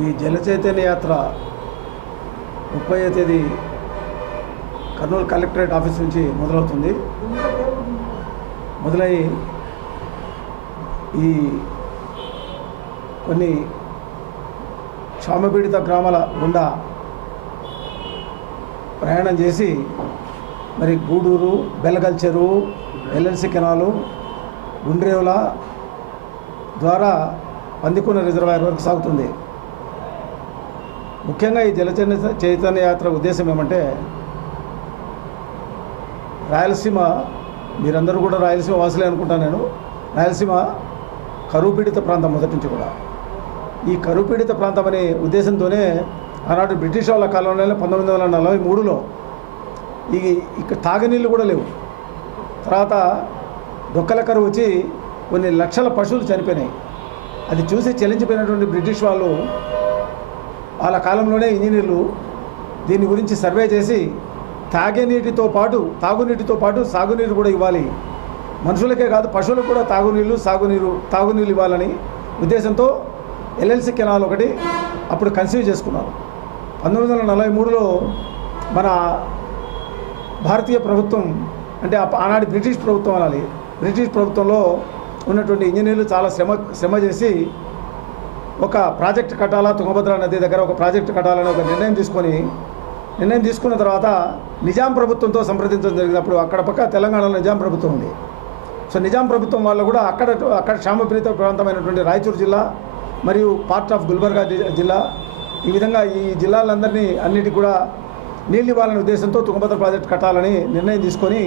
ఈ జల చైతన్య యాత్ర ముప్పై తేదీ కర్నూలు కలెక్టరేట్ ఆఫీస్ నుంచి మొదలవుతుంది. మొదలై ఈ కొన్ని క్షామపీడిత గ్రామాల గుండా ప్రయాణం చేసి మరి గూడూరు బెల్లగల్ చెరువు ఎల్ఎన్సి కెనాలు గుండ్రేవుల ద్వారా పందికొన్న రిజర్వాయర్ వరకు సాగుతుంది. ముఖ్యంగా ఈ జలచైతన్య చైతన్య యాత్ర ఉద్దేశం ఏమంటే రాయలసీమ మీరందరూ కూడా రాయలసీమ వాసులే అనుకుంటాను నేను రాయలసీమ కరువు పీడిత ప్రాంతం మొదటి నుంచి కూడా. ఈ కరువు పీడిత ప్రాంతం అనే ఉద్దేశంతోనే ఆనాడు బ్రిటిష్ వాళ్ళ కాలంలోనే పంతొమ్మిది వందల నలభై మూడులో ఈ ఇక్కడ తాగనీళ్ళు కూడా లేవు. తర్వాత డొక్కల కరువు వచ్చి కొన్ని లక్షల పశువులు చనిపోయినాయి. అది చూసి చెల్లించిపోయినటువంటి బ్రిటిష్ వాళ్ళు వాళ్ళ కాలంలోనే ఇంజనీర్లు దీని గురించి సర్వే చేసి తాగే నీటితో పాటు తాగునీటితో పాటు సాగునీరు కూడా ఇవ్వాలి. మనుషులకే కాదు పశువులకు కూడా తాగునీళ్ళు సాగునీరు తాగునీళ్ళు ఇవ్వాలని ఉద్దేశంతో ఎల్ఎల్సి కెనాల్ ఒకటి అప్పుడు కన్సీవ్ చేసుకున్నారు. పంతొమ్మిది వందల నలభై మూడులో మన భారతీయ ప్రభుత్వం అంటే ఆనాటి బ్రిటిష్ ప్రభుత్వం అనాలి. బ్రిటిష్ ప్రభుత్వంలో ఉన్నటువంటి ఇంజనీర్లు చాలా శ్రమ శ్రమ చేసి ఒక ప్రాజెక్ట్ కట్టాలా? తుంగభద్ర నది దగ్గర ఒక ప్రాజెక్ట్ కట్టాలని ఒక నిర్ణయం తీసుకొని నిర్ణయం తీసుకున్న తర్వాత నిజాం ప్రభుత్వంతో సంప్రదించడం జరిగినప్పుడు అక్కడ పక్క తెలంగాణలో నిజాం ప్రభుత్వం ఉంది. సో నిజాం ప్రభుత్వం వాళ్ళు కూడా అక్కడ అక్కడ క్షామపీడిత ప్రాంతమైనటువంటి రాయచూరు జిల్లా మరియు పార్ట్ ఆఫ్ గుల్బర్గా జిల్లా ఈ విధంగా ఈ జిల్లాలందరినీ అన్నిటికీ కూడా నీళ్ళు ఇవ్వాలనే ఉద్దేశంతో తుంగభద్ర ప్రాజెక్ట్ కట్టాలని నిర్ణయం తీసుకొని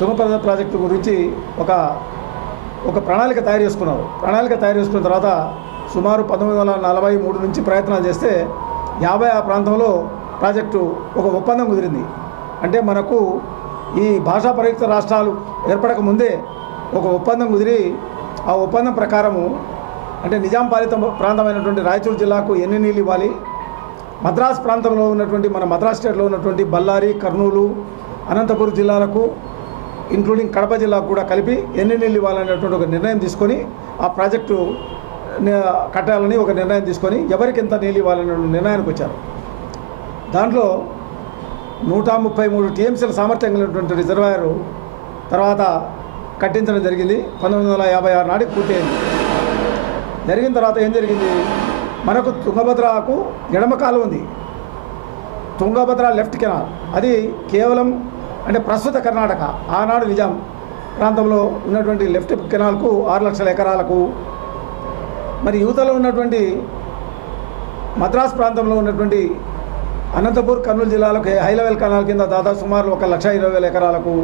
తుంగభద్ర ప్రాజెక్టు గురించి ఒక ఒక ప్రణాళిక తయారు చేసుకున్నారు. ప్రణాళిక తయారు చేసుకున్న తర్వాత సుమారు పంతొమ్మిది వందల నలభై మూడు నుంచి ప్రయత్నాలు చేస్తే యాభై ఆ ప్రాంతంలో ప్రాజెక్టు ఒక ఒప్పందం కుదిరింది. అంటే మనకు ఈ భాషా ప్రయుక్త రాష్ట్రాలు ఏర్పడక ముందే ఒక ఒప్పందం కుదిరి ఆ ఒప్పందం ప్రకారము అంటే నిజాం పాలిత ప్రాంతమైనటువంటి రాయచూరు జిల్లాకు ఎన్ని నీళ్ళు ఇవ్వాలి? మద్రాస్ ప్రాంతంలో ఉన్నటువంటి మన మద్రాస్ స్టేట్లో ఉన్నటువంటి బళ్ళారి కర్నూలు అనంతపురం జిల్లాలకు ఇంక్లూడింగ్ కడప జిల్లాకు కూడా కలిపి ఎన్ని నీళ్ళు ఇవ్వాలనేటువంటి ఒక నిర్ణయం తీసుకొని ఆ ప్రాజెక్టు కట్టాలని ఒక నిర్ణయం తీసుకొని ఎవరికి ఎంత నీళ్ళు ఇవ్వాలని నిర్ణయానికి వచ్చారు. దాంట్లో నూట ముప్పై మూడు టీఎంసీల సామర్థ్యం కలిగినటువంటి రిజర్వాయరు తర్వాత కట్టించడం జరిగింది. పంతొమ్మిది వందల యాభై ఆరు నాటికి పూర్తయింది. జరిగిన తర్వాత ఏం జరిగింది? మనకు తుంగభద్రకు ఎడమ కాలు ఉంది. Tungabhadra left canal. అది కేవలం అంటే ప్రస్తుత కర్ణాటక ఆనాడు నిజాం ప్రాంతంలో ఉన్నటువంటి లెఫ్ట్ కెనాల్కు ఆరు లక్షల ఎకరాలకు మరి యువతలో ఉన్నటువంటి మద్రాస్ ప్రాంతంలో ఉన్నటువంటి అనంతపూర్ కర్నూలు జిల్లాలకు హై లెవెల్ కెనాల్ కింద దాదాపు సుమారు ఒక లక్ష ఇరవై వేల ఎకరాలకు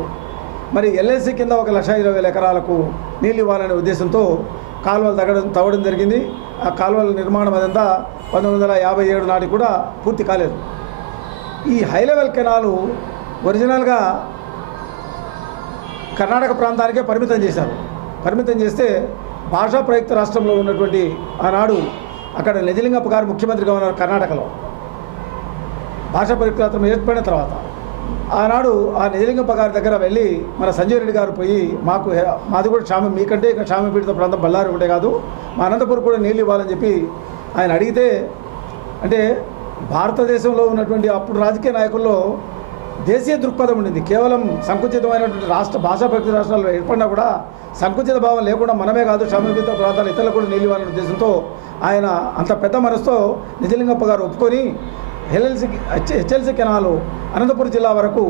మరి ఎల్ఐసి కింద ఒక లక్ష ఇరవై వేల ఎకరాలకు నీళ్ళు ఇవ్వాలనే ఉద్దేశంతో కాలువలు తగ్గడం తవ్వడం జరిగింది. ఆ కాలువల నిర్మాణం అదంతా పంతొమ్మిది వందల యాభై ఏడు నాటికి కూడా పూర్తి కాలేదు. ఈ హై లెవెల్ కెనాలు ఒరిజినల్గా కర్ణాటక ప్రాంతానికే పరిమితం చేశారు. పరిమితం చేస్తే భాషా ప్రయుక్త రాష్ట్రంలో ఉన్నటువంటి ఆనాడు అక్కడ నిజలింగప్ప గారు ముఖ్యమంత్రిగా ఉన్నారు కర్ణాటకలో. భాషా ప్రయుక్త రాష్ట్రం ఏర్పడిన తర్వాత ఆనాడు ఆ నిజలింగప్ప గారి దగ్గర వెళ్ళి మన సంజయ్ రెడ్డి గారు పోయి మాకు మాది కూడా క్షామ మీకంటే ఇక క్షామపీడిత ప్రాంతం బళ్ళారి ఒకటే కాదు మా అనంతపురం కూడా నీళ్ళు ఇవ్వాలని చెప్పి ఆయన అడిగితే అంటే భారతదేశంలో ఉన్నటువంటి అప్పుడు రాజకీయ నాయకుల్లో దేశీయ దృక్పథం ఉండింది. కేవలం సంకుచితమైనటువంటి రాష్ట్ర భాషా ప్రకృతి రాష్ట్రాల్లో ఏర్పడినా కూడా సంకుచిత భావం లేకుండా మనమే కాదు శ్రమపీడిత ప్రాంతాలు ఇతరులకు కూడా నిలివాలనే ఉద్దేశంతో ఆయన అంత పెద్ద మనసుతో నిజలింగప్ప గారు ఒప్పుకొని HLC H HLC canal Anantapuram జిల్లా వరకు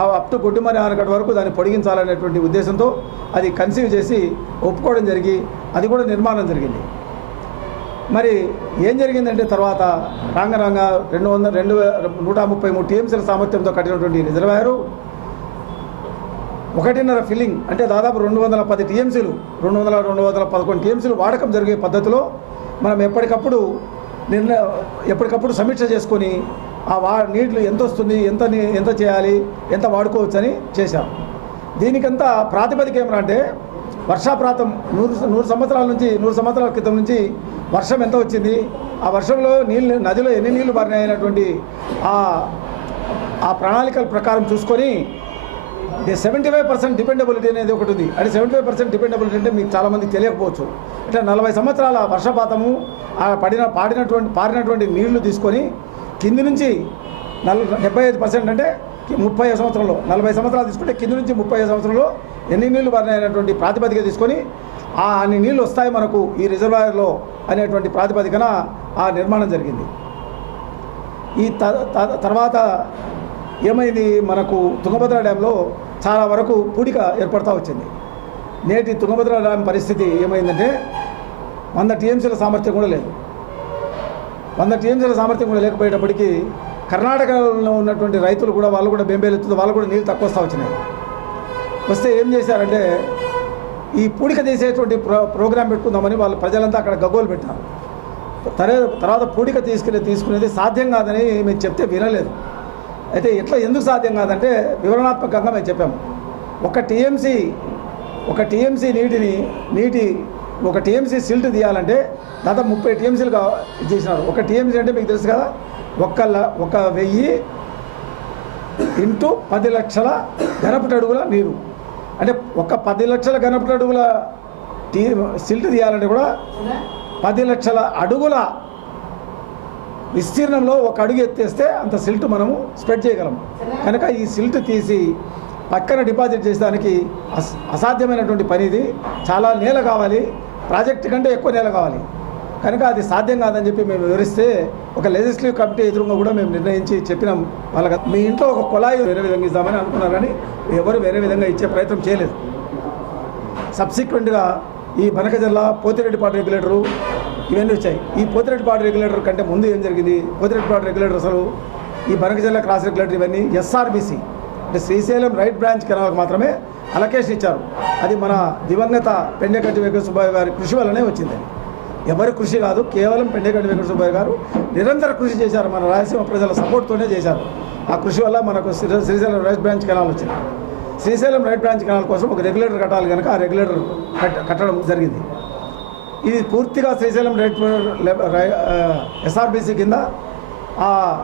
ఆ అప్ టు గొడ్డుమరి ఆనకట్ వరకు దాన్ని పొడిగించాలనేటువంటి ఉద్దేశంతో అది కన్సీవ్ చేసి ఒప్పుకోవడం జరిగి అది కూడా నిర్మాణం జరిగింది. మరి ఏం జరిగిందంటే తర్వాత రాంగ రెండు వందల రెండు నూట ముప్పై మూడు టీఎంసీల సామర్థ్యంతో కట్టినటువంటి రిజర్వాయరు. ఒకటిన్నర ఫిల్లింగ్ అంటే దాదాపు రెండు వందల పది టీఎంసీలు రెండు వందల రెండు వందల పదకొండు టీఎంసీలు వాడకం జరిగే పద్ధతిలో మనం ఎప్పటికప్పుడు నిర్ణయ ఎప్పటికప్పుడు సమీక్ష చేసుకొని ఆ వా నీళ్ళు ఎంత వస్తుంది ఎంత నీ- ఎంత చేయాలి ఎంత వాడుకోవచ్చు అని చేశాం. దీనికంతా ప్రాతిపదిక ఏమన్నా అంటే వర్షాప్రాతం నూరు నూరు సంవత్సరాల నుంచి నూరు సంవత్సరాల క్రితం నుంచి వర్షం ఎంత వచ్చింది? ఆ వర్షంలో నీళ్ళు నదిలో ఎన్ని నీళ్ళు బారినాయి ఆ ఆ ప్రణాళికల ప్రకారం చూసుకొని సెవెంటీ ఫైవ్ పర్సెంట్ డిపెండబిలిటీ అనేది ఒకటి ఉంది. అంటే సెవెంటీ ఫైవ్ పర్సెంట్ డిపెండబిలిటీ అంటే మీకు చాలామంది తెలియకపోవచ్చు. అంటే నలభై సంవత్సరాల వర్షపాతము ఆ పడిన పాడినటువంటి పారినటువంటి నీళ్ళు తీసుకొని కింది నుంచి నల్ డెబ్బై ఐదు పర్సెంట్ అంటే ముప్పై సంవత్సరంలో నలభై సంవత్సరాలు తీసుకుంటే కింది నుంచి ముప్పై ఐదు సంవత్సరంలో ఎన్ని నీళ్ళు అనేటువంటి ప్రాతిపదిక తీసుకొని ఆ అన్ని నీళ్ళు వస్తాయి మనకు ఈ రిజర్వాయర్లో అనేటువంటి ప్రాతిపదికన ఆ నిర్మాణం జరిగింది. ఈ త- త- తర్వాత ఏమైంది? మనకు తుంగభద్ర డ్యాంలో చాలా వరకు పూడిక ఏర్పడతా వచ్చింది. నేటి తుంగభద్ర డ్యాం పరిస్థితి ఏమైందంటే వంద టీఎంసీల సామర్థ్యం కూడా లేదు. వంద టీఎంసీల సామర్థ్యం కూడా లేకపోయేటప్పటికీ కర్ణాటకలో ఉన్నటువంటి రైతులు కూడా వాళ్ళు కూడా బెంబేలెత్తుతూ వాళ్ళు కూడా నీళ్ళు తక్కువ వస్తూ వచ్చినాయి. వస్తే ఏం చేశారంటే ఈ పూడిక తీసేటువంటి ప్రో ప్రోగ్రాం పెట్టుకుందామని వాళ్ళు ప్రజలంతా అక్కడ గగ్గోలు పెట్టారు. తరే తర్వాత పూడిక తీసుకునే తీసుకునేది సాధ్యం కాదని మేము చెప్తే వినలేదు. అయితే ఎట్లా ఎందుకు సాధ్యం కాదంటే వివరణాత్మకంగా మేము చెప్పాము ఒక టీఎంసీ ఒక టీఎంసీ నీటిని నీటి ఒక టీఎంసీ సిల్ట్ తీయాలంటే దాదాపు ముప్పై టీఎంసీలు చేసినారు ఒక టీఎంసీ అంటే మీకు తెలుసు కదా ఒక్క ఒక వెయ్యి ఇంటూ పది లక్షల గరపటడుగుల అడుగుల నీరు. అంటే ఒక పది లక్షల గణపతి అడుగుల తీ సిల్ట్ తీయాలంటే కూడా పది లక్షల అడుగుల విస్తీర్ణంలో ఒక అడుగు ఎత్తేస్తే అంత సిల్ట్ మనము స్ప్రెడ్ చేయగలం కనుక ఈ సిల్ట్ తీసి పక్కన డిపాజిట్ చేసేదానికి అస అసాధ్యమైనటువంటి పని ఇది. చాలా నేల కావాలి. ప్రాజెక్ట్ కంటే ఎక్కువ నేల కావాలి. కనుక అది సాధ్యం కాదని చెప్పి మేము వివరిస్తే ఒక లెజిస్లేటివ్ కమిటీ ఎదురుగా కూడా మేము నిర్ణయించి చెప్పినాం. వాళ్ళకి మీ ఇంట్లో ఒక కుళాయి వేరే విధంగా ఇద్దామని అనుకున్నారు కానీ ఎవరు వేరే విధంగా ఇచ్చే ప్రయత్నం చేయలేదు. సబ్సిక్వెంట్గా ఈ బనకజల్ల పోతిరెడ్డిపాడు రెగ్యులేటరు ఇవన్నీ వచ్చాయి. ఈ పోతిరెడ్డిపాడు రెగ్యులేటర్ కంటే ముందు ఏం జరిగింది? పోతిరెడ్డిపాడు రెగ్యులేటర్ అసలు ఈ బనకజల్ల క్రాస్ రెగ్యులేటర్ ఇవన్నీ ఎస్ఆర్బీసీ అంటే శ్రీశైలం రైట్ బ్రాంచ్ కెనాల్కి మాత్రమే అలకేషన్ ఇచ్చారు. అది మన దివంగత పెండెకట్టి వెంకట సుబ్బాయి గారి కృషి వల్లనే వచ్చింది. ఎవరి కృషి కాదు కేవలం పెండేగడ్డి వెంకట సుబ్బయ్య గారు నిరంతర కృషి చేశారు మన రాయలసీమ ప్రజల సపోర్ట్తోనే చేశారు. ఆ కృషి వల్ల మనకు శ్రీ- శ్రీశైలం రైట్ బ్రాంచ్ కెనాల్ వచ్చింది. శ్రీశైలం రైట్ బ్రాంచ్ కెనాల్ కోసం ఒక రెగ్యులేటర్ కట్టాలి కనుక ఆ రెగ్యులేటర్ కట్టడం జరిగింది. ఇది పూర్తిగా శ్రీశైలం రైట్ ఎస్ఆర్బీసీ కింద ఆ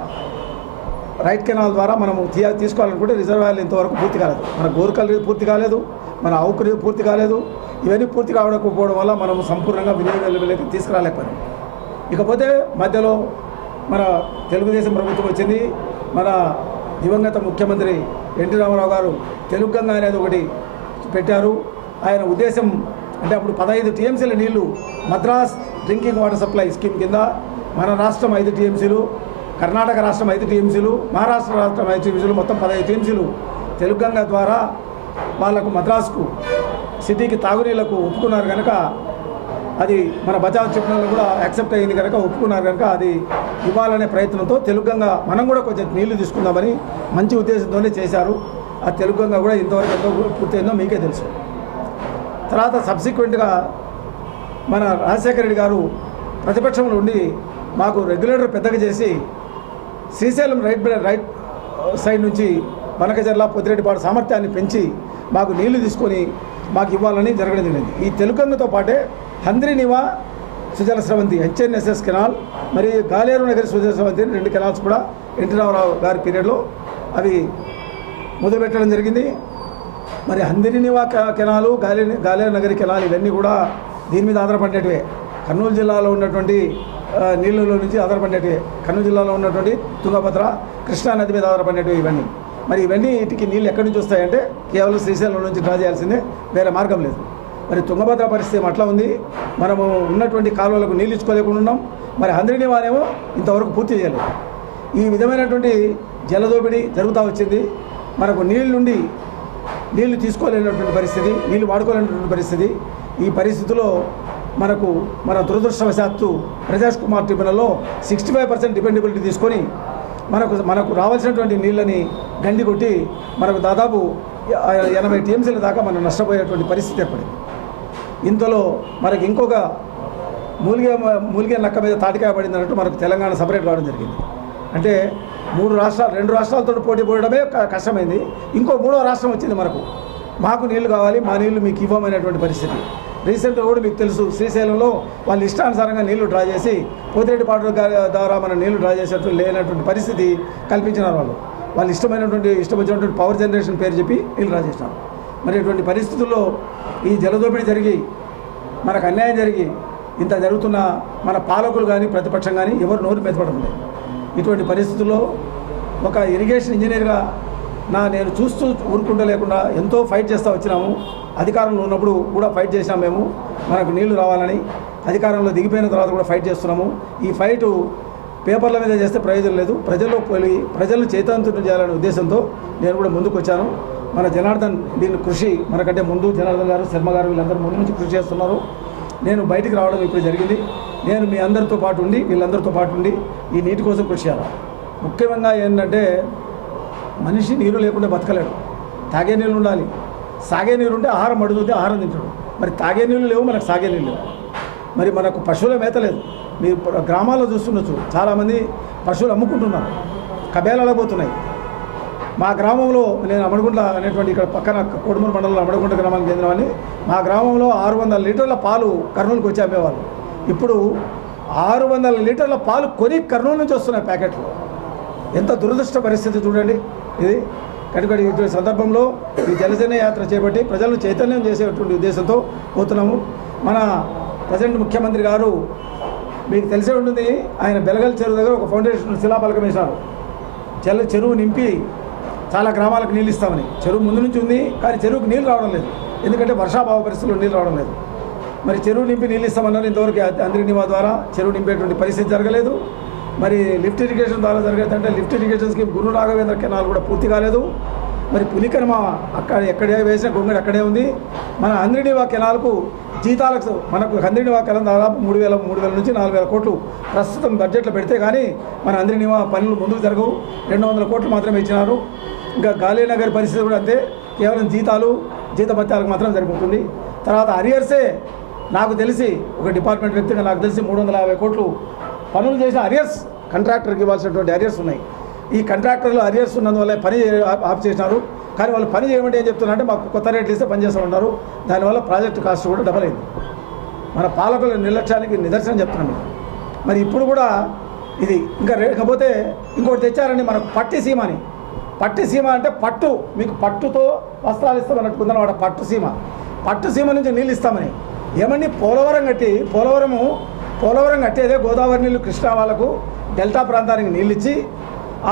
రైట్ కెనాల్ ద్వారా మనము తీయ తీసుకోవాలనుకుంటే రిజర్వాయర్లు ఇంతవరకు పూర్తి కాలేదు. మన గోరుకల్ పూర్తి కాలేదు మన ఆవుకురి పూర్తి కాలేదు ఇవన్నీ పూర్తి కావడకపోవడం వల్ల మనము సంపూర్ణంగా వినియోగ తీసుకురాలేకపోయాం. ఇకపోతే మధ్యలో మన తెలుగుదేశం ప్రభుత్వం వచ్చింది మన దివంగత ముఖ్యమంత్రి ఎన్టీ రామారావు గారు తెలుగు గంగ అనేది ఒకటి పెట్టారు. ఆయన ఉద్దేశం అంటే అప్పుడు పదహైదు టీఎంసీల నీళ్ళు Madras drinking water supply scheme కింద మన రాష్ట్రం ఐదు టీఎంసీలు కర్ణాటక రాష్ట్రం ఐదు టీఎంసీలు మహారాష్ట్ర రాష్ట్రం ఐదు టీఎంసీలు మొత్తం పదహైదు టీఎంసీలు. తెలుగంగ ద్వారా వాళ్ళకు మద్రాసుకు సిటీకి తాగునీళ్ళకు ఒప్పుకున్నారు కనుక అది మన బజాజ్ చెప్పిన కూడా యాక్సెప్ట్ అయింది కనుక ఒప్పుకున్నారు కనుక అది ఇవ్వాలనే ప్రయత్నంతో తెలుగంగా మనం కూడా కొంచెం నీళ్ళు తీసుకుందామని మంచి ఉద్దేశంతోనే చేశారు. ఆ తెలుగంగా కూడా ఇంతవరకు ఎంతో పూర్తయిందో మీకే తెలుసు. తర్వాత సబ్సిక్వెంట్గా మన రాజశేఖర రెడ్డి గారు ప్రతిపక్షంలో ఉండి మాకు రెగ్యులేటర్ పెద్దగా చేసి శ్రీశైలం రైట్ రైట్ సైడ్ నుంచి వనకజర్ల పొత్తిరెడ్డిపాడు సామర్థ్యాన్ని పెంచి మాకు నీళ్ళు తీసుకొని మాకు ఇవ్వాలని జరగడం జరిగింది. ఈ తెలుకంగతో పాటే హంద్రినివా సుజల స్రవంతి హెచ్ఎన్ఎస్ఎస్ కెనాల్ మరియు గాలేరు నగరి సుజల స్రవంతి రెండు కెనాల్స్ కూడా ఎన్టీ రామారావు గారి పీరియడ్లో అవి మొదలుపెట్టడం జరిగింది. మరి హందిరినివా కె- కెనాలు గాలి గాలేరు నగరి కెనాలు ఇవన్నీ కూడా దీని మీద ఆధారపడినటువే కర్నూలు జిల్లాలో ఉన్నటువంటి నీళ్ళలో నుంచి ఆధారపడేటివే. కర్నూలు జిల్లాలో ఉన్నటువంటి తుంగభద్ర కృష్ణా నది మీద ఆధారపడేటివి ఇవన్నీ. మరి ఇవన్నీ వీటికి నీళ్ళు ఎక్కడి నుంచి వస్తాయంటే కేవలం శ్రీశైలం నుంచి డ్రా చేయాల్సిందే వేరే మార్గం లేదు. మరి తుంగభద్ర పరిస్థితి అట్లా ఉంది. మనము ఉన్నటువంటి కాలువలకు నీళ్ళు ఇచ్చుకోలేకుండా ఉన్నాం. మరి అందరినీ వారేమో ఇంతవరకు పూర్తి చేయలేదు. ఈ విధమైనటువంటి జలదోపిడీ జరుగుతూ వచ్చింది. మనకు నీళ్ళ నుండి నీళ్ళు తీసుకోలేనటువంటి పరిస్థితి నీళ్ళు వాడుకోలేనటువంటి పరిస్థితి. ఈ పరిస్థితిలో మనకు మన దురదృష్టవశాత్తు ప్రజాష్ కుమార్ ట్రిబ్యునల్లో సిక్స్టీ ఫైవ్ పర్సెంట్ డిపెండబిలిటీ తీసుకొని మనకు మనకు రావాల్సినటువంటి నీళ్ళని గండి కొట్టి మనకు దాదాపు ఎనభై టీఎంసీల దాకా మనం నష్టపోయేటువంటి పరిస్థితి ఏర్పడింది. ఇంతలో మనకి ఇంకొక మూలిగే మూలిగే నక్క మీద తాటికాయ పడింది అన్నట్టు మనకు తెలంగాణ సపరేట్ కావడం జరిగింది. అంటే మూడు రాష్ట్రాలు రెండు రాష్ట్రాలతో పోటీ పడడమే కష్టమైంది. ఇంకో మూడో రాష్ట్రం వచ్చింది మనకు. మాకు నీళ్ళు కావాలి మా నీళ్ళు మీకు ఇవ్వమనేటువంటి పరిస్థితి. రీసెంట్గా కూడా మీకు తెలుసు శ్రీశైలంలో వాళ్ళు ఇష్టానుసారంగా నీళ్ళు డ్రా చేసి పోతిరెడ్డిపాటు పాటల ద్వారా మనం నీళ్ళు డ్రా చేసేట్టు లేనటువంటి పరిస్థితి కల్పించినారు వాళ్ళు. వాళ్ళు ఇష్టమైనటువంటి ఇష్టం వచ్చినటువంటి పవర్ జనరేషన్ పేరు చెప్పి నీళ్ళు డ్రా చేసినారు. మరి ఇటువంటి పరిస్థితుల్లో ఈ జలదోపిడీ జరిగి మనకు అన్యాయం జరిగి ఇంత జరుగుతున్న మన పాలకులు కానీ ప్రతిపక్షం కానీ ఎవరు నోరు మెదపడం లేదు ఇటువంటి పరిస్థితుల్లో ఒక ఇరిగేషన్ ఇంజనీర్గా నా నేను చూస్తూ ఊరుకుంటూ లేకుండా ఎంతో ఫైట్ చేస్తూ వచ్చినాము. అధికారంలో ఉన్నప్పుడు కూడా ఫైట్ చేసినాం మేము. మనకు నీళ్ళు రావాలని అధికారంలో దిగిపోయిన తర్వాత కూడా ఫైట్ చేస్తున్నాము. ఈ ఫైటు పేపర్ల మీద చేస్తే ప్రయోజనం లేదు. ప్రజల్లో పోయి ప్రజలను చైతన్యతం చేయాలనే ఉద్దేశంతో నేను కూడా ముందుకు వచ్చాను. మన జనార్దన్ దీని కృషి మనకంటే ముందు జనార్దన్ గారు శర్మ గారు వీళ్ళందరూ ముందు నుంచి కృషి చేస్తున్నారు. నేను బయటికి రావడం ఇప్పుడు జరిగింది. నేను మీ అందరితో పాటు ఉండి వీళ్ళందరితో పాటు ఉండి ఈ నీటి కోసం కృషి చేయాలి? ముఖ్యంగా ఏంటంటే మనిషి నీరు లేకుండా బతకలేడు. తాగే నీళ్ళు ఉండాలి. సాగే నీరు ఉంటే ఆహారం అడుగుతుంది ఆహారం తింటాడు. మరి తాగే నీళ్ళు లేవు మనకు సాగే నీళ్ళు లేవు. మరి మనకు పశువుల మేత లేదు. మీరు గ్రామాల్లో చూస్తుండొచ్చు. చాలామంది పశువులు అమ్ముకుంటున్నారు. కబేలాలో పోతున్నాయి. మా గ్రామంలో నేను అమడగుంట అనేటువంటి ఇక్కడ పక్కన కొడుమూరు మండలంలో అమడగుంట గ్రామానికి చెందినవని మా గ్రామంలో ఆరు వందల లీటర్ల పాలు కర్నూలుకి వచ్చి అమ్మేవాళ్ళు. ఇప్పుడు ఆరు వందల లీటర్ల పాలు కొని కర్నూలు నుంచి వస్తున్నాయి ప్యాకెట్లు. ఎంత దురదృష్ట పరిస్థితి చూడండి. ఇది కనుక ఇటువంటి సందర్భంలో ఈ జలసేన యాత్ర చేపట్టి ప్రజలను చైతన్యం చేసేటువంటి ఉద్దేశంతో పోతున్నాము. మన ప్రజెంట్ ముఖ్యమంత్రి గారు మీకు తెలిసే ఉంటుంది ఆయన బెలగల్ చెరువు దగ్గర ఒక ఫౌండేషన్ శిలాపలకం వేశారు. చెల్ల చెరువు నింపి చాలా గ్రామాలకు నీళ్ళు ఇస్తామని. చెరువు ముందు నుంచి ఉంది కానీ చెరువుకు నీళ్ళు రావడం లేదు. ఎందుకంటే వర్షాభావ పరిస్థితుల్లో నీళ్ళు రావడం లేదు. మరి చెరువు నింపి నీళ్ళు ఇస్తామన్నారు ఇంతవరకు అందరి ద్వారా. చెరువు నింపేటువంటి పరిస్థితి జరగలేదు. మరి లిఫ్ట్ ఇరిగేషన్ ద్వారా జరిగేదంటే అంటే lift irrigation scheme Guru Raghavendra canal కూడా పూర్తి కాలేదు. మరి పులికర్మ అక్కడ ఎక్కడే వేసిన గొంగడి అక్కడే ఉంది. మన అంద్రినివా కెనాల్కు జీతాలకు మనకు అంద్రినివా కెనాల్ దాదాపు మూడు వేల మూడు వేల నుంచి నాలుగు వేల కోట్లు ప్రస్తుతం బడ్జెట్లో పెడితే కానీ మన అంద్రినివా పనులు ముందుకు జరగవు. రెండు వందల కోట్లు మాత్రమే ఇచ్చినారు. ఇంకా గాలినగర్ పరిస్థితి కూడా అంతే. కేవలం జీతాలు జీతభత్యాలకు మాత్రం సరిపోతుంది. తర్వాత అరియర్సే నాకు తెలిసి ఒక డిపార్ట్మెంట్ వ్యక్తిగా నాకు తెలిసి మూడు వందల యాభై కోట్లు పనులు చేసిన అరియర్స్ కాంట్రాక్టర్కి ఇవ్వాల్సినటువంటి అరియర్స్ ఉన్నాయి. ఈ కాంట్రాక్టర్లు అరియర్స్ ఉన్నందువల్ల పని ఆప్- ఆఫ్ చేసినారు. కానీ వాళ్ళు పని చేయమంటే ఏం చెప్తున్నారంటే మాకు కొత్త రేట్లు ఇస్తే పని చేస్తామన్నారు. దానివల్ల ప్రాజెక్టు కాస్ట్ కూడా డబల్ అయింది. మన పాలకుల నిర్లక్ష్యానికి నిదర్శనం చెప్తున్నాం మరి ఇప్పుడు కూడా ఇది ఇంకా లేకపోతే ఇంకోటి తెచ్చారండి మనకు పట్టి సీమ అని. పట్టి సీమ అంటే పట్టు. మీకు పట్టుతో వస్త్రాలు ఇస్తామన్నట్టు ఉందన్నమాట పట్టు సీమ. పట్టు సీమ నుంచి నీళ్ళు ఇస్తామని. ఏమండి? పోలవరం కట్టి పోలవరము పోలవరం కట్టేదే గోదావరి నీళ్ళు కృష్ణా వాళ్ళకు డెల్టా ప్రాంతానికి నీళ్ళు ఇచ్చి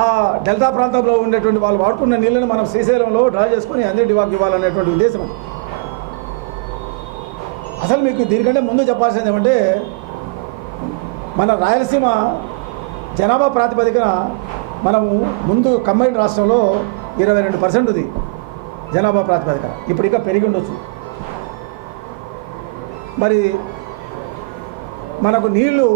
ఆ డెల్టా ప్రాంతంలో ఉండేటువంటి వాళ్ళు వాడుకున్న నీళ్ళని మనం శ్రీశైలంలో డ్రా చేసుకొని అందరి డివాక్ ఇవ్వాలనేటువంటి ఉద్దేశం. అసలు మీకు దీనికంటే ముందు చెప్పాల్సింది ఏమంటే మన రాయలసీమ జనాభా ప్రాతిపదికన మనము ముందు కంబైన్ రాష్ట్రంలో ఇరవై రెండు పర్సెంట్ ఉంది జనాభా ప్రాతిపదికన. ఇప్పుడు ఇంకా పెరిగి ఉండొచ్చు. మరి మనకు నీళ్ళు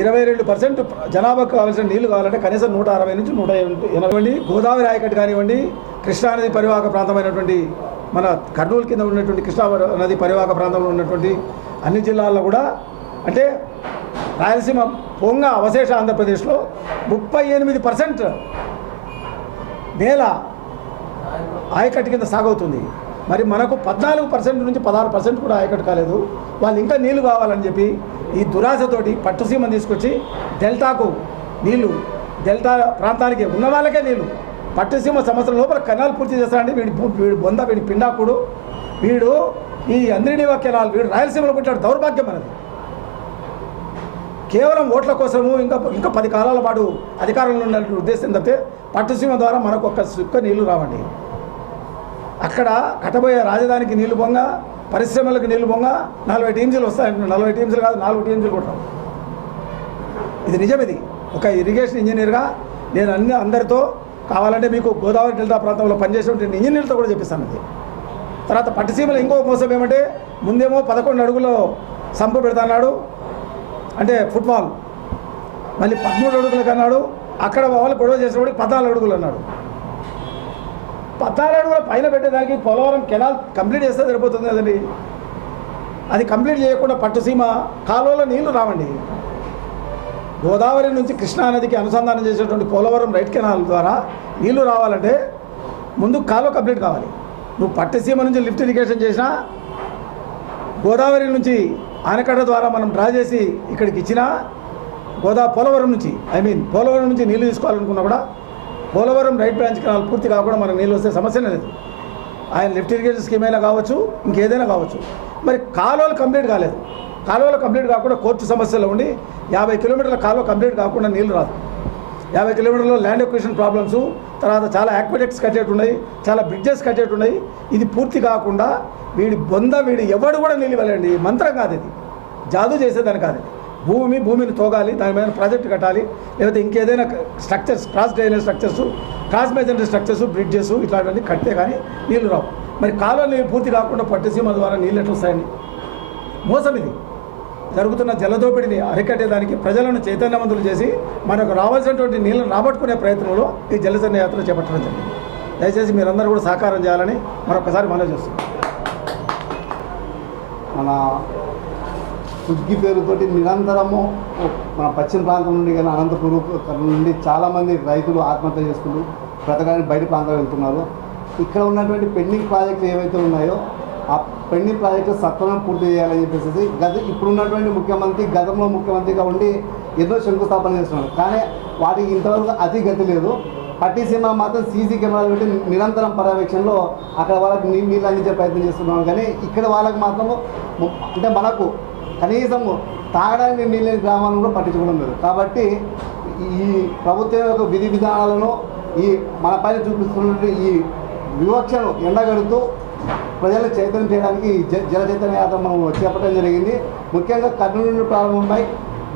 ఇరవై రెండు పర్సెంట్ జనాభాకు కావాల్సిన నీళ్ళు కావాలంటే కనీసం నూట అరవై నుంచి నూట ఎనభై గోదావరి ఆయకట్టు కానివ్వండి కృష్ణా నది పరివాహక ప్రాంతమైనటువంటి మన కర్నూలు కింద ఉన్నటువంటి కృష్ణా నది పరివాహక ప్రాంతంలో ఉన్నటువంటి అన్ని జిల్లాల్లో కూడా అంటే రాయలసీమ పొంగ అవశేష ఆంధ్రప్రదేశ్లో ముప్పై ఎనిమిది పర్సెంట్ నేల ఆయకట్టు కింద సాగవుతుంది మరి మనకు పద్నాలుగు పర్సెంట్ నుంచి పదహారు పర్సెంట్ కూడా ఆయకట్టు కాలేదు. వాళ్ళు ఇంకా నీళ్ళు కావాలని చెప్పి ఈ దురాశతోటి పట్టుసీమను తీసుకొచ్చి డెల్టాకు నీళ్ళు డెల్టా ప్రాంతానికి ఉన్న వాళ్ళకే నీళ్ళు. పట్టుసీమ సంవత్సరం లోపల కెనాల్ పూర్తి చేస్తాడండి వీడి వీడు బొంద వీడి పిండాకుడు. వీడు ఈ అంద్రినివా కెనాల్ వీడు రాయలసీమలో పుట్టాడు. దౌర్భాగ్యం అనేది కేవలం ఓట్ల కోసము ఇంకా ఇంకా పది కాలాల పాటు అధికారంలో ఉన్న ఉద్దేశం తప్పితే పట్టుసీమ ద్వారా మనకు ఒక్క సుక్క నీళ్ళు రావండి. అక్కడ కట్టబోయే రాజధానికి నీళ్ళు పొంగ పరిశ్రమలకు నీళ్ళు పొంగ నలభై టీమ్స్లు వస్తాయంటున్నారు నలభై టీమ్స్లు కాదు నాలుగు టీమ్స్లు కొట్టాం ఇది నిజం ఇది ఒక ఇరిగేషన్ ఇంజనీర్గా నేను అన్ని అందరితో కావాలంటే మీకు గోదావరి డెల్టా ప్రాంతంలో పనిచేసేటువంటి ఇంజనీర్తో కూడా చెప్పిస్తాను ఇది. తర్వాత పట్టిసీమలో ఇంకో మోసం ఏమంటే ముందేమో పదకొండు అడుగులో సంపు పెడతాన్నాడు అంటే ఫుట్బాల్. మళ్ళీ పదమూడు అడుగులకు అన్నాడు. అక్కడ వాళ్ళు గొడవ చేసేవాడికి పద్నాలుగు అడుగులు అన్నాడు. పద్నాలుగు కూడా పైన పెట్టేదానికి పోలవరం కెనాల్ కంప్లీట్ చేస్తే సరిపోతుంది కదండి. అది కంప్లీట్ చేయకుండా పట్టుసీమ కాలువలో నీళ్ళు రావండి. గోదావరి నుంచి కృష్ణానదికి అనుసంధానం చేసేటువంటి పోలవరం రైట్ కెనాల్ ద్వారా నీళ్ళు రావాలంటే ముందు కాలువ కంప్లీట్ కావాలి. నువ్వు పట్టుసీమ నుంచి లిఫ్ట్ ఇరిగేషన్ చేసినా గోదావరి నుంచి ఆనకట్ట ద్వారా మనం డ్రా చేసి ఇక్కడికి ఇచ్చినా గోదా పోలవరం నుంచి ఐ మీన్ పోలవరం నుంచి నీళ్ళు తీసుకోవాలనుకున్నా కూడా పోలవరం రైట్ బ్రాంచ్ కెనాల్ పూర్తి కాకుండా మనకు నీళ్ళు వస్తే సమస్యనే లేదు. ఆయన లిఫ్ట్ ఇరిగేషన్ స్కీమ్ అయినా కావచ్చు ఇంకేదైనా కావచ్చు. మరి కాలువలు కంప్లీట్ కాలేదు. కాలువలు కంప్లీట్ కాకుండా కోర్టు సమస్యలు ఉండి యాభై కిలోమీటర్ల కాలువ కంప్లీట్ కాకుండా నీళ్ళు రాదు. యాభై కిలోమీటర్లో ల్యాండ్ ఎక్విషన్ ప్రాబ్లమ్స్ తర్వాత చాలా యాక్విడెక్ట్స్ కట్టేట్టున్నాయి చాలా బ్రిడ్జెస్ కట్టేటు ఉన్నాయి. ఇది పూర్తి కాకుండా వీడి బొంద వీడి ఎవడు కూడా నిలివలేండి మంత్రం కాదు ఇది. జాదు చేసేదాని కాదు ఇది. భూమి భూమిని తోగాలి దాని మీద ప్రాజెక్ట్ కట్టాలి లేకపోతే ఇంకేదైనా structures cross drainage structures cross మెజెండరీ structures bridges ఇట్లాంటివన్నీ కడితే కానీ నీళ్ళు రావు. మరి కాలువ నీళ్ళు పూర్తి కాకుండా పట్టిసీమ ద్వారా నీళ్ళు ఎట్లా వస్తాయని మోసం ఇది. జరుగుతున్న జలదోపిడిని అరికట్టేదానికి ప్రజలను చైతన్యవంతులు చేసి మనకు రావాల్సినటువంటి నీళ్ళను రాబట్టుకునే ప్రయత్నంలో ఈ జలసన్న యాత్ర చేపట్టడం జరిగింది. దయచేసి మీరందరూ కూడా సహకారం చేయాలని మరొకసారి మనవి చేస్తున్నాం. మన సుగ్గి పేరుతోటి నిరంతరము మన పశ్చిమ ప్రాంతం నుండి కానీ అనంతపురం నుండి చాలామంది రైతులు ఆత్మహత్య చేసుకుంటూ బ్రతకడానికి బయట ప్రాంతాలు వెళ్తున్నారు. ఇక్కడ ఉన్నటువంటి పెండింగ్ ప్రాజెక్టులు ఏవైతే ఉన్నాయో ఆ పెండింగ్ ప్రాజెక్టు సత్వరం పూర్తి చేయాలని చెప్పేసి గత ఇప్పుడున్నటువంటి ముఖ్యమంత్రి గతంలో ముఖ్యమంత్రిగా ఉండి ఎన్నో శంకుస్థాపన చేస్తున్నారు. కానీ వాటికి ఇంతవరకు అతి గతి లేదు. పట్టిసీమ మాత్రం సీసీ కెమెరాలు పెట్టి నిరంతరం పర్యవేక్షణలో అక్కడ వాళ్ళకి నీళ్ళు అందించే ప్రయత్నం చేస్తున్నాం కానీ ఇక్కడ వాళ్ళకి మాత్రము అంటే మనకు కనీసం తాగడానికి నీళ్ళు లేని గ్రామాలను కూడా పట్టించుకోవడం లేదు. కాబట్టి ఈ ప్రభుత్వం యొక్క విధి విధానాలను ఈ మన పైన చూపిస్తున్నటువంటి ఈ వివక్షను ఎండగడుతూ ప్రజలు చైతన్యం చేయడానికి జ- జల చైతన్య యాత్ర మనం చేపట్టడం జరిగింది. ముఖ్యంగా కర్నూలు నుండి ప్రారంభమై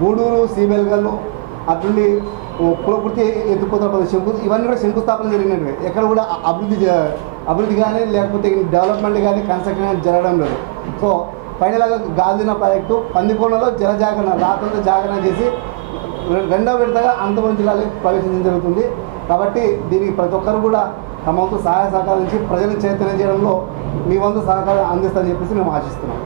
గూడూరు సీబెల్గల్లు అటుండి పులపూర్తి ఎత్తుపోతున్న శంకు ఇవన్నీ కూడా శంకుస్థాపన జరిగినవి ఎక్కడ కూడా అభివృద్ధి అభివృద్ధి కానీ లేకపోతే డెవలప్మెంట్ కానీ కన్స్ట్రక్షన్ కానీ జరగడం లేదు. సో ఫైనల్గా గాల్దిన ప్రాజెక్టు పందికొండలో జల జాగరణ జాగరణ చేసి రెండవ విడతగా అనంతపురం జిల్లాలో ప్రవేశించడం జరుగుతుంది. కాబట్టి దీనికి ప్రతి ఒక్కరు కూడా తమ వంతు సహాయ సహకారం ఇచ్చి ప్రజలను చైతన్యం చేయడంలో మీ వంతు సహకారం అందిస్తారని చెప్పేసి మేము ఆశిస్తున్నాం.